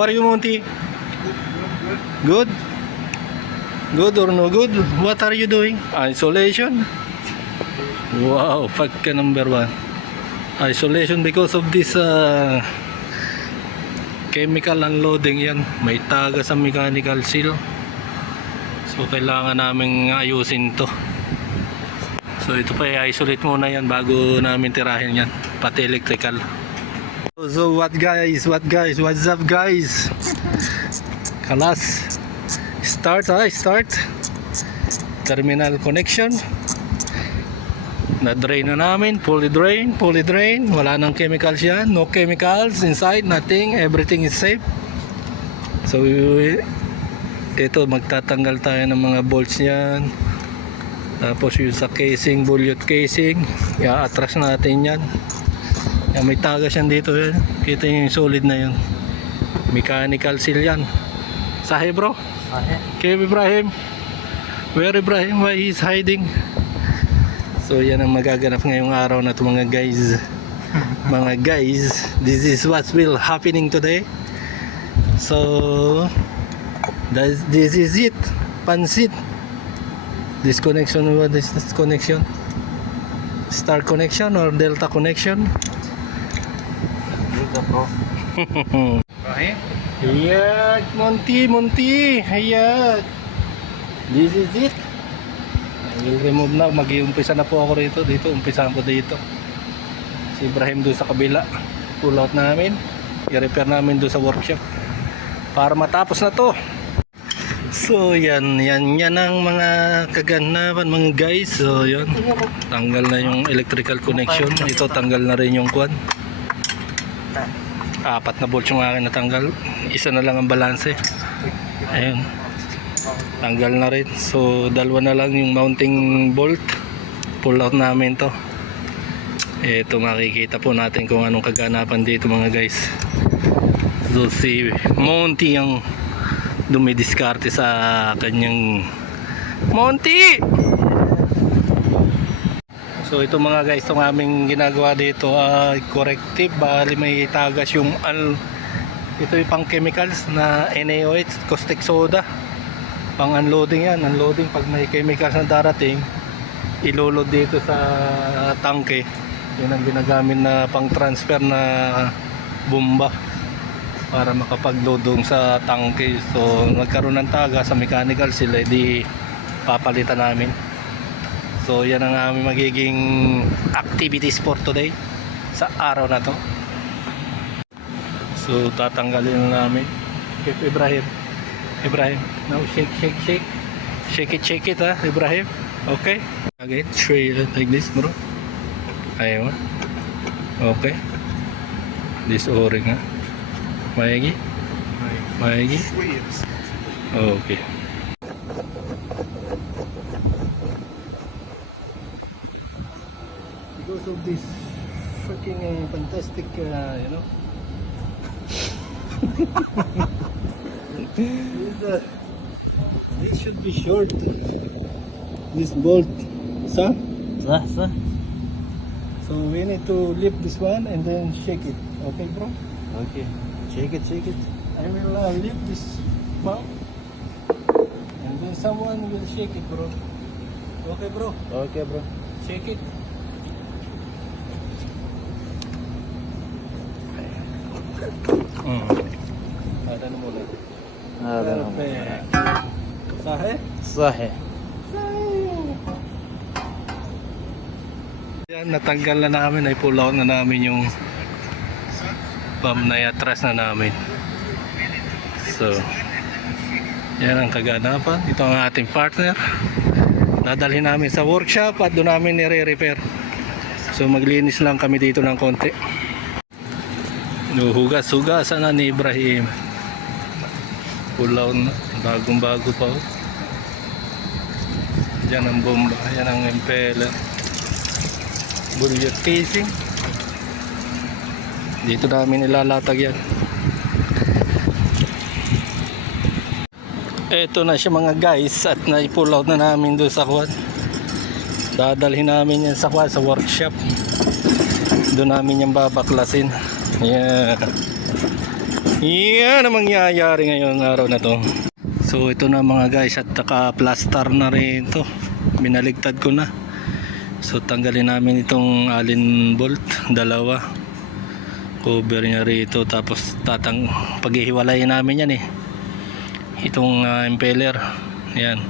How are you, Monty? Good? Good or no good? What are you doing? Isolation? Wow, pagka number 1. Isolation because of this chemical unloading yan. May taga sa mechanical seal. So kailangan naming ayusin to. So ito pa i-isolate muna yan bago namin tirahin yan. Pati electrical. So what's up guys? Kalas. Start. Terminal connection. Na-drain na namin, fully drain. Wala nang chemicals yan, no chemicals inside, nothing, everything is safe. So ito, magtatanggal tayo ng mga bolts yan. Tapos yung sa casing, bullet casing, i-atras natin yan. Yan, may tagas yan dito yan. Kita nyo yung solid na yan. Mechanical seal yan. Sahe bro? Sahe. Kev Ibrahim. Where Ibrahim? Why he's hiding? So yan ang magaganap ngayong araw na ito mga guys. Mga guys, this is what will happening today. So this is it. Pansit. This connection, what is this connection? Star connection or Delta connection? Delta Pro. Right? Ayan, Monty. Ayan. This is it. I will remove na. Mag-iumpisa na po ako rito. Umpisahan ko dito. Si Ibrahim doon sa kabila. Pull out namin. I-repair namin doon sa workshop. Para matapos na to. So yan ang mga kaganapan mga guys. So yan. Tanggal na yung electrical connection. Ito tanggal na rin yung kwan. 4 na bolts yung akin natanggal. Isa na lang ang balanse. Ayun. Tanggal na rin. So 2 na lang yung mounting bolt. Pull out namin to. Ito makikita po natin kung anong kaganapan dito mga guys. So si Monty ang dumidiskarte sa kanyang Monty. So ito mga guys, itong aming ginagawa dito ay corrective. Bali may tagas yung ito yung pang chemicals na NaOH, caustic soda. Pang unloading yan, unloading pag may chemicals na darating, ilolod dito sa tangke. Yan ang ginagamit na pang transfer na bomba para makapag-load doon sa tangke. So nagkaroon ng taga sa mechanical sila, di papalitan namin. So yan ang aming magiging activities for today sa araw na to. So tatanggalin na namin. Ibrahim, now shake it ha, Ibrahim. Okay, again, tray like this bro. Ayaw. Okay, this o-ring ha. Mayagi. Okay. Because of this freaking fantastic you know this should be short, this bolt, so we need to lift this one and then shake it. Okay bro? Okay. Shake it. I will lift this mount and then someone will shake it bro. Okay bro? Okay bro. Shake it. Ada na muna. Perfect. Sahe? Yan, natanggal na namin, ay pull out na namin yung pump na i-atras na namin. So yan ang kaganapan. Ito ang ating partner. Dadalhin namin sa workshop at doon namin nire-repair. So maglinis lang kami dito ng konti. Hugas-hugasan na ni Ibrahim. Pulaw na, bagong-bago pa. Yan ang bomba, yan ang impeller. Bullet casing. Dito namin nilalatag yan. Eto na siya mga guys, at na-pull out na namin doon sa kwan. Dadalhin namin yan sa kwan, sa workshop. Doon namin yan babaklasin. Yeah. Yan ang mangyayari ngayon araw na to. So ito na mga guys, at naka-plaster na rin ito. Binaligtad ko na. So tanggalin namin itong allen bolt, dalawa. Cover niya rito, tapos paghihiwalayin namin yan itong impeller. Yan.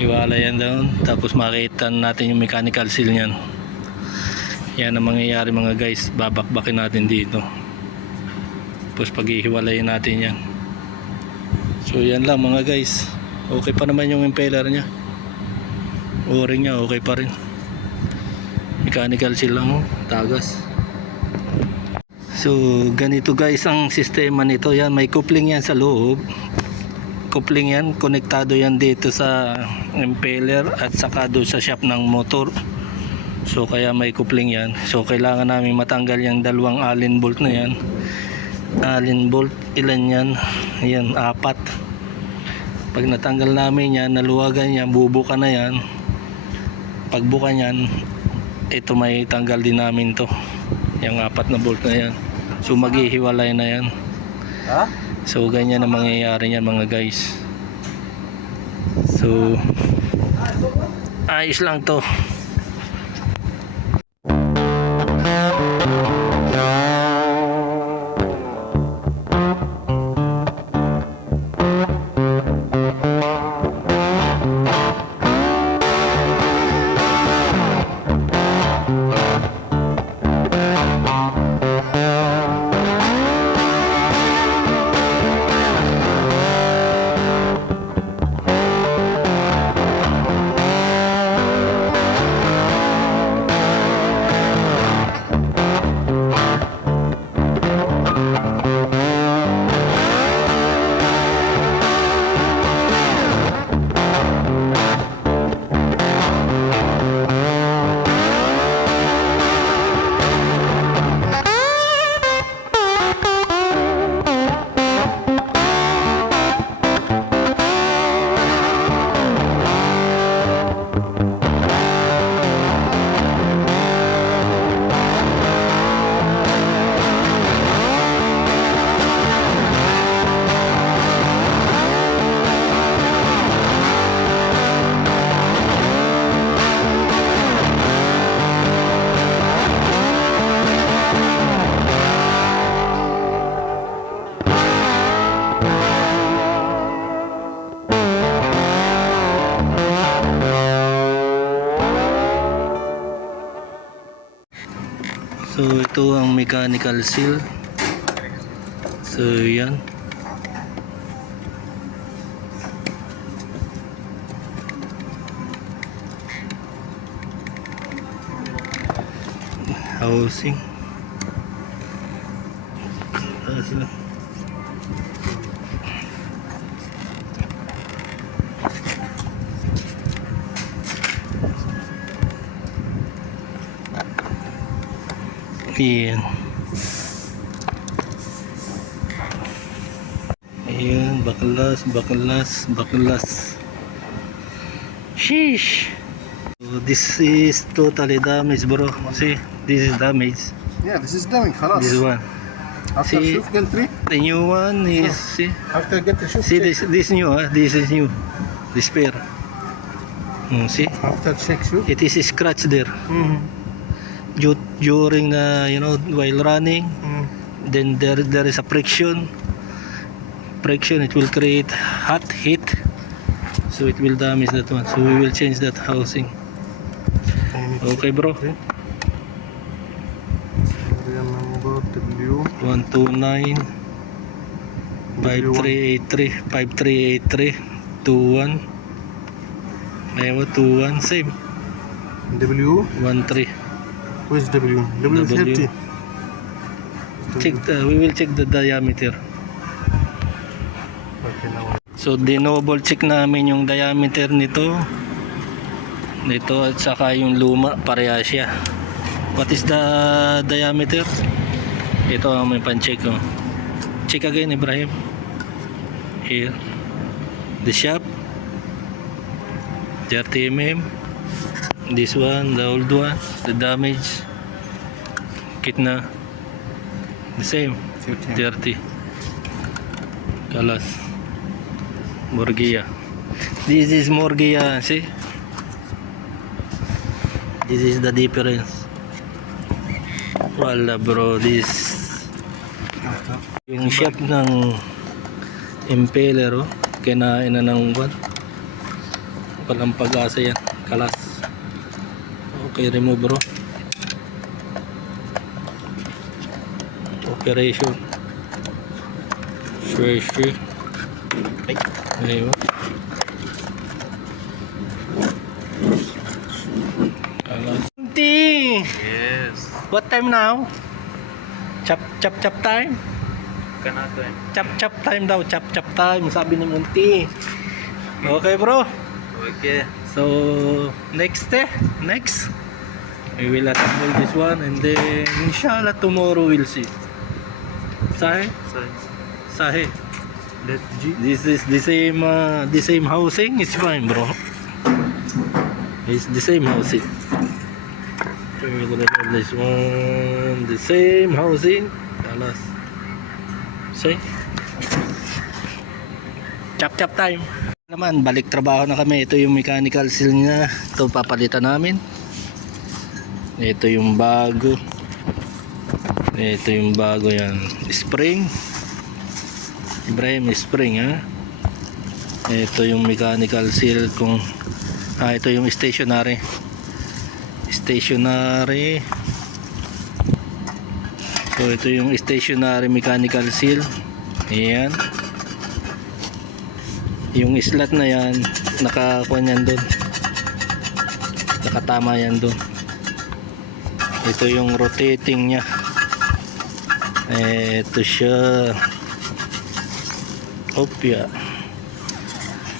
Hiwalay yan doon, tapos makita natin yung mechanical seal niyan. Yan ang mangyayari mga guys, babakbakin natin dito. Tapos paghihiwalayin natin yan. So yan lang mga guys. Okay pa naman yung impeller nya. O-ring nya okay pa rin. Mechanical seal lang tagas. So ganito guys ang sistema nito. Yan, may coupling yan sa loob. Coupling yan, konektado yan dito sa impeller at saka doon sa shop ng motor. So kaya may coupling yan. So kailangan namin matanggal yung dalawang allen bolt na yan. Allen bolt, ilan yan? Yan, 4. Pag natanggal namin yan, naluwagan yan, bubuka na yan. Pagbuka yan, ito may tanggal din namin to, yung 4 na bolt na yan. So maghihiwalay na yan. So ganyan ang mangyayari yan mga guys. So ayos lang to. So ito ang mechanical seal. So yan. Housing. Sila. Ayan. Ayan, baklas. Sheesh. So this is totally damaged, bro. See, this is damaged. Yeah, this is damage. خلاص. This one. After See, شوف country. the new one is see, After get the shoot. see this new, this is new. This pair. See, After check shoot. it is scratch there. During while running, then there is a friction, it will create hot heat, so it will damage that one. So we will change that housing. Okay bro. Serial number W 129 5383 21 aywa 21 same W. 13. Which W? W30. Check we will check the diameter. Okay, now. So dinoble check namin yung diameter nito at saka yung luma, pareha siya. What is the diameter? Ito ang may pan-check. Check again, Ibrahim. Here. The shaft 30 mm. This one, the old one, the damage. Kitna the same 30. Kalas. Morgia. This is Morgia, see? This is the difference. Wala bro, this yung shape ng impeller, oh. Kinain na ng buwan. Walang pag-asa yan. Kalas. Okay, remove bro. Operation. Sure. Ayun. Kalas. Yes. What time now? Chap time? Kanata. Chap time daw, chap time, sabi ni Munti. Okay bro. Okay. So next we will assemble this one, and then inshallah tomorrow we'll see. Sahe? Sahe. Let's G. This is the same housing. It's fine bro. It's the same housing. So we will remove this one. The same housing. Alas. See? Chap time. Naman, balik trabaho na kami. Ito yung mechanical seal niya. Ito papalitan namin. Ito yung bago. Ito yung bago yan. Spring. Ibrahim, spring ha. Ito yung mechanical seal kung ito yung stationary. So ito yung stationary mechanical seal. Ayan. Yung slot na yan, nakakuha yan doon. Nakatama yan doon. Ito yung rotating nya. Ito siya. Opya.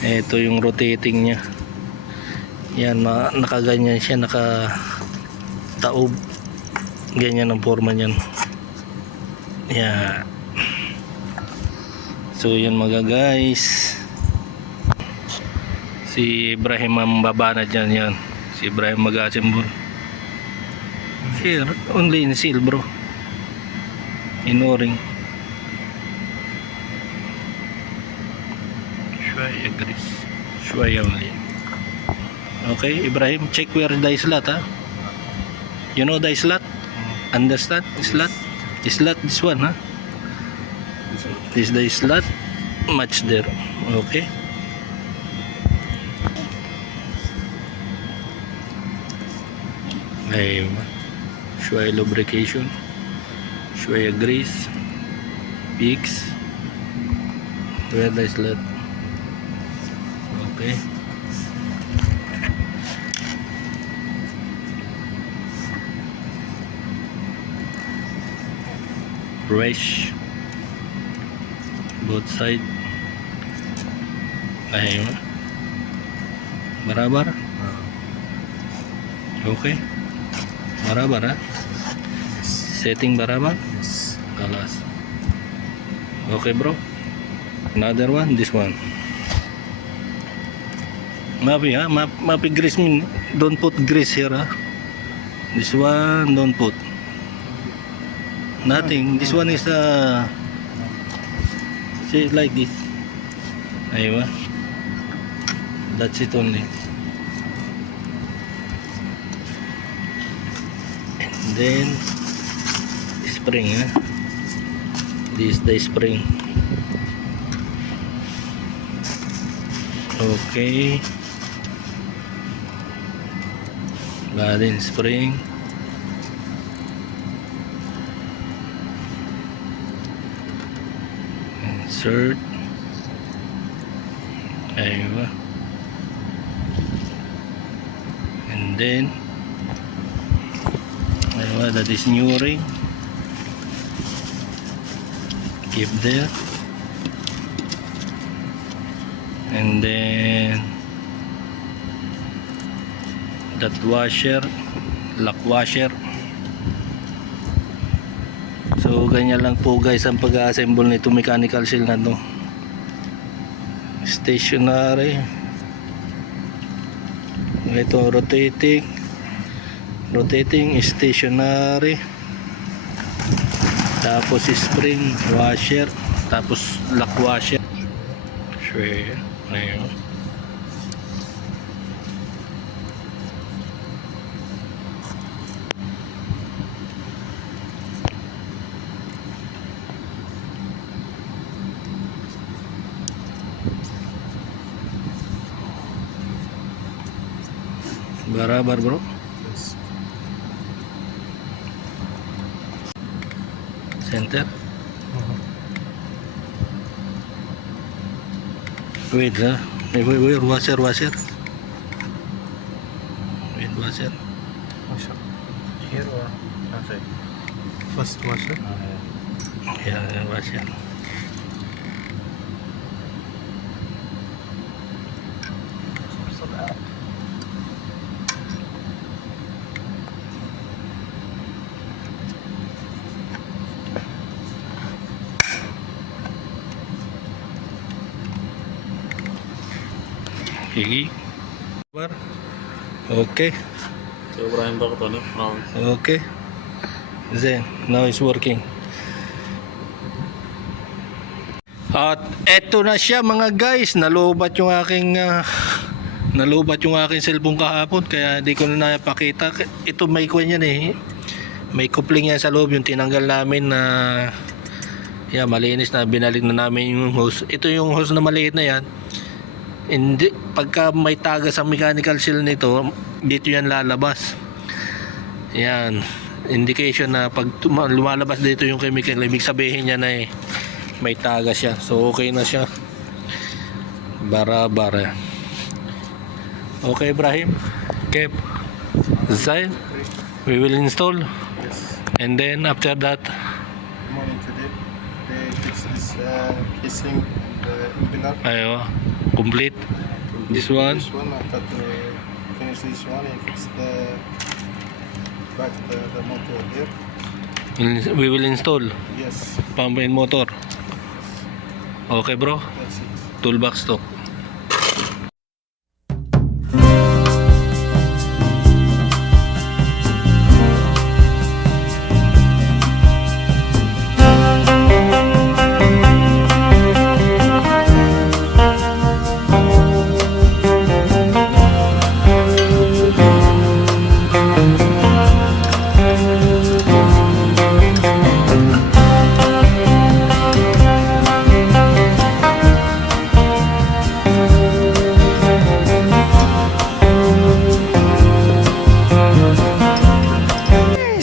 Ito yung rotating nya. Yan, nakaganyan siya, nakataob. Ganyan ang forma niyan. Yeah. So yun mga guys. Si Ibrahim ang baba na dyan yan. Si Ibrahim mag-assemble. Here, only in seal bro. In O-ring. Shwaya grease. Shwaya only. Okay, Ibrahim, check where the slot ha. You know the slot? Understand? Slot? Slot this one ha. This the slot. Match there. Okay. Ayun. Shwaya lubrication. Shwaya grease. Peaks. Where the slot? Okay. Brush both side. Ayun. Barabar. Okay. Barabar ha. Setting barabar. Yes. Kalas. Okay bro. Another one. This one. Mapi ha. Mapi grease min. Don't put grease here ha. This one don't put. Nothing. This one is see like this. Aywa. That's it only. And then spring eh. This is the spring. Okay. Then spring. Insert. Aywa. And then aywa, that is new ring. Keep there. And then that washer, lock washer. So ganyan lang po guys ang pag-assemble nito mechanical seal na to. Stationary. Ito rotating stationary. Tapos spring washer. Tapos lock washer. Sure. Ayun. Barabar bro. Yes. Center. Wait ha. Wait, washer. Wait, washer. Washer. Here or outside? First washer. Yeah, washer. So loud. Higi. Okay. So Ibrahim ba ko to, no? Round. Okay. Then, now it's working. At eto na siya mga guys, nalubat yung aking cellphone kahapon kaya di ko na napakita. Ito may kuwan yan eh. May coupling yan sa loob yung tinanggal namin na malinis na, binalik na namin yung hose. Ito yung hose na maliit na yan. Hindi, pagka may taga sa mechanical seal nito, dito yan lalabas. Yan, indication na pag lumalabas dito yung chemical, ibig sabihin niya na may taga siya. So okay na siya. Barabar. Okay Ibrahim. Okay. Zain, we will install. Yes. And then after that, Morning today, they fix this casing and impeller. ayo, complete. This one. This one, after they finish this one, I fix the back the motor here. We will install Yes, pump and motor. Okay bro. that's it. Toolbox to.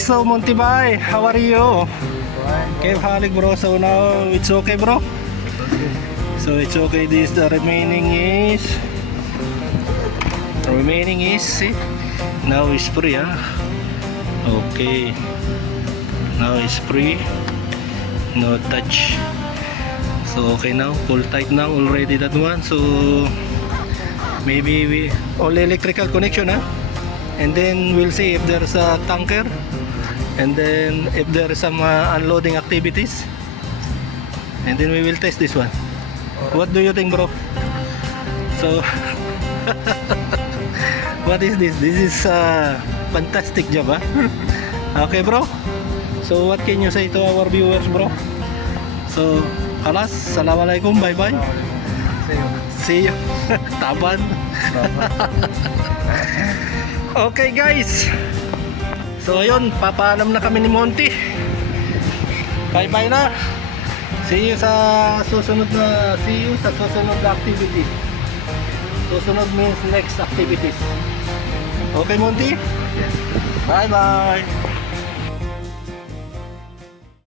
So Montibay, how are you? كيف حالك bro? So now it's okay bro? So it's okay. This the remaining is see? Now it's free Okay. Now it's free. No touch. So okay now, full tight now already that one. So maybe we only electrical connection and then we'll see if there's a tanker. And then if there is some unloading activities, and then we will test this one. What do you think bro? So what is this? This is fantastic job Okay bro, so what can you say to our viewers bro? So halas, assalamualaikum, bye bye. See you. Taban. Okay guys, so ayun, papaalam na kami ni Monty. Bye bye na. See you sa susunod na activity. Susunod means next activities. Okay Monty? Bye bye.